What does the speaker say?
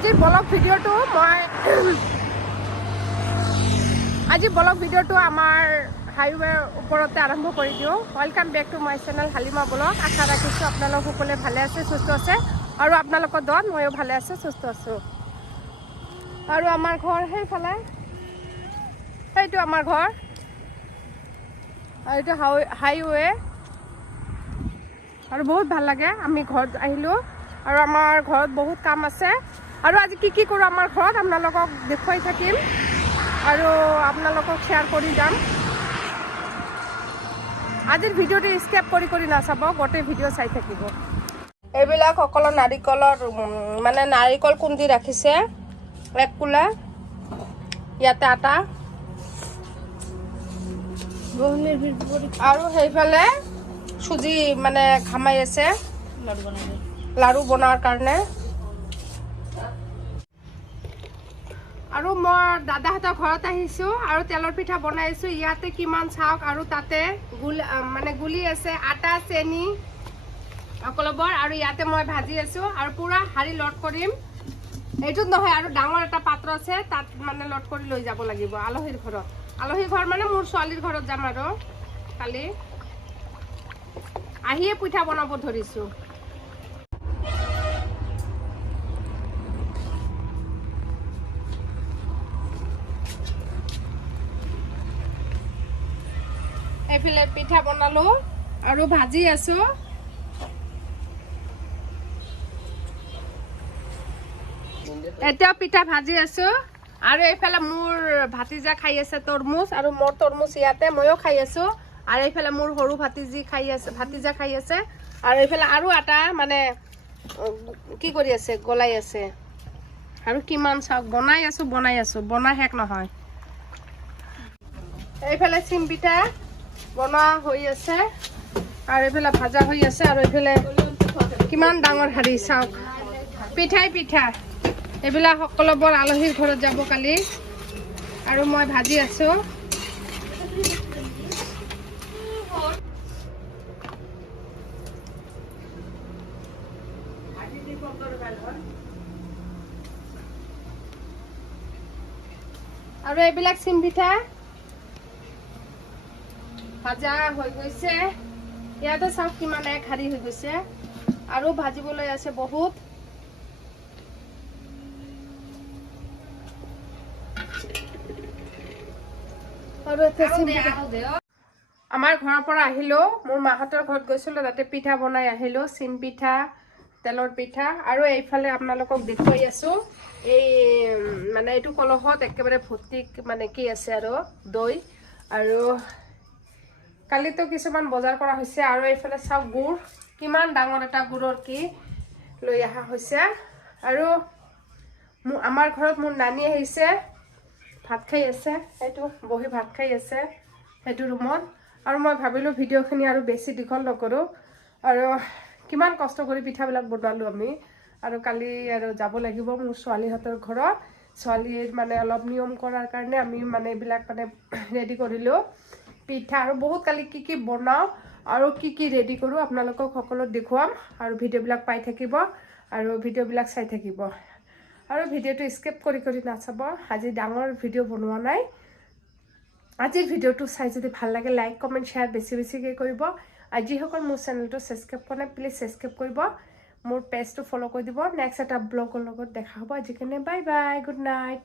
আজিৰ ব্লগ ভিডিঅ'টো আমাৰ হাইৱেৰ ওপৰতে আৰম্ভ কৰি দিওঁ। Welcome back to my channel Halima vlog. আশা ৰাখিছোঁ আপোনালোক সকলোৱে ভালে আছে, সুস্থ আছে আৰু আপোনালোকৰ দত ময়ো ভালে আছোঁ, সুস্থ আছোঁ। আৰু আমাৰ ঘৰ সেইফালে, সেইটো আমাৰ ঘৰ, আৰু এইটো হাইৱে। আৰু বহুত ভাল লাগে, আমি ঘৰত আহিলোঁ আৰু আমাৰ ঘৰত বহুত কাম আছে। আৰু আজি কি কৰোঁ আমাৰ ঘৰত আপোনালোকক দেখুৱাই থাকিম আৰু আপোনালোকক শ্বেয়াৰ কৰি যাম। আজিৰ ভিডিঅ'টো স্কিপ কৰি নাচাব, গোটেই ভিডিঅ' চাই থাকিব। এইবিলাক সকলো নাৰিকলৰ মানে নাৰিকল খুন্দি ৰাখিছে, এক কোলা, ইয়াতে আটা আৰু সেইফালে চুজি মানে ঘামাই আছে লাড়ু বনোৱাৰ কাৰণে। আৰু মই দাদাহঁতৰ ঘৰত আহিছোঁ আৰু তেলৰ পিঠা বনাইছোঁ। ইয়াতে কিমান চাওক, আৰু তাতে গুলি আছে আটা চেনি সকলোবোৰ, আৰু ইয়াতে মই ভাজি আছোঁ আৰু পুৰা হাৰি লট কৰিম। এইটোত নহয়, আৰু ডাঙৰ এটা পাত্ৰ আছে, তাত মানে লট কৰি লৈ যাব লাগিব আলহীৰ ঘৰত। আলহীৰ ঘৰ মানে মোৰ ছোৱালীৰ ঘৰত যাম আৰু কালি আহিয়ে পিঠা বনাব ধৰিছোঁ। এইফালে পিঠা বনালো আৰু ভাজি আছো। এতিয়া পিঠা ভাজি আছো আৰু এইফালে মোৰ ভাতিজা খাই আছে তৰমুজ, আৰু মোৰ তৰমুজ ইয়াতে ময়ো খাই আছো। আৰু এইফালে মোৰ সৰু ভাতিজা খাই আছে। আৰু এইফালে আৰু আটা মানে কি কৰি আছে, গলাই আছে। আৰু কিমান চাওক, বনাই আছো বনাই শেষ নহয়। এইফালে চিম পিঠা বনোৱা হৈ আছে আৰু এইফালে ভাজা হৈ আছে। আৰু এইফালে কিমান ডাঙৰ হাৰি চাওক, পিঠা এইবিলাক সকলোবোৰ আলহীৰ ঘৰত যাব কালি। আৰু মই ভাজি আছো। আৰু এইবিলাক চিম পিঠা ভাজা হৈ গৈছে। ইয়াতে চাওক কিমান এক হাৰি হৈ গৈছে, আৰু ভাজিবলৈ আছে বহুত। আমাৰ ঘৰৰ পৰা আহিলো, মোৰ মাহঁতৰ ঘৰত গৈছিলো, তাতে পিঠা বনাই আহিলো, চিম পিঠা, তেলৰ পিঠা। আৰু এইফালে আপোনালোকক দেখুৱাই আছো, এই মানে এইটো কলহত একেবাৰে ভৰ্তি মানে কি আছে আৰু দৈ। আৰু কালিতো কিছুমান বজাৰ কৰা হৈছে। আৰু এইফালে চাওক গুড়, কিমান ডাঙৰ এটা গুড়ৰ কি লৈ অহা হৈছে। আৰু আমাৰ ঘৰত মোৰ নানী আহিছে, ভাত খাই আছে, সেইটো বহি ভাত খাই আছে সেইটো ৰুমত। আৰু মই ভাবিলোঁ ভিডিঅ'খিনি আৰু বেছি দীঘল নকৰোঁ, আৰু কিমান কষ্ট কৰি পিঠাবিলাক বনালোঁ আমি। আৰু কালি আৰু যাব লাগিব মোৰ ছোৱালীহঁতৰ ঘৰত। ছোৱালীৰ মানে অলপ নিয়ম কৰাৰ কাৰণে আমি মানে এইবিলাক মানে ৰেডি কৰিলোঁ পিঠা। আৰু বহুত কালি কি বনাওঁ আৰু কি ৰেডি কৰোঁ আপোনালোকক সকলো দেখুৱাম। আৰু ভিডিঅ'বিলাক পাই থাকিব আৰু ভিডিঅ'বিলাক চাই থাকিব। আৰু ভিডিঅ'টো স্কিপ কৰি নাচাব। আজি ডাঙৰ ভিডিঅ' বনোৱা নাই। আজিৰ ভিডিঅ'টো চাই যদি ভাল লাগে লাইক কমেণ্ট শ্বেয়াৰ বেছিকৈ কৰিব। আৰু যিসকল মোৰ চেনেলটো ছাবস্ক্ৰাইব কৰা নাই প্লিজ ছাবস্ক্ৰাইব কৰিব, মোৰ পেজটো ফ'ল' কৰি দিব। নেক্সট এটা ব্লগৰ লগত দেখা হ'ব। আজিকাৰণে বাই বাই, গুড নাইট।